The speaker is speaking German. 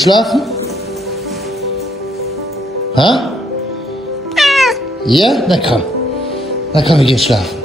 Schlafen? Ha? Ja? Na komm. Na komm, wir gehen schlafen.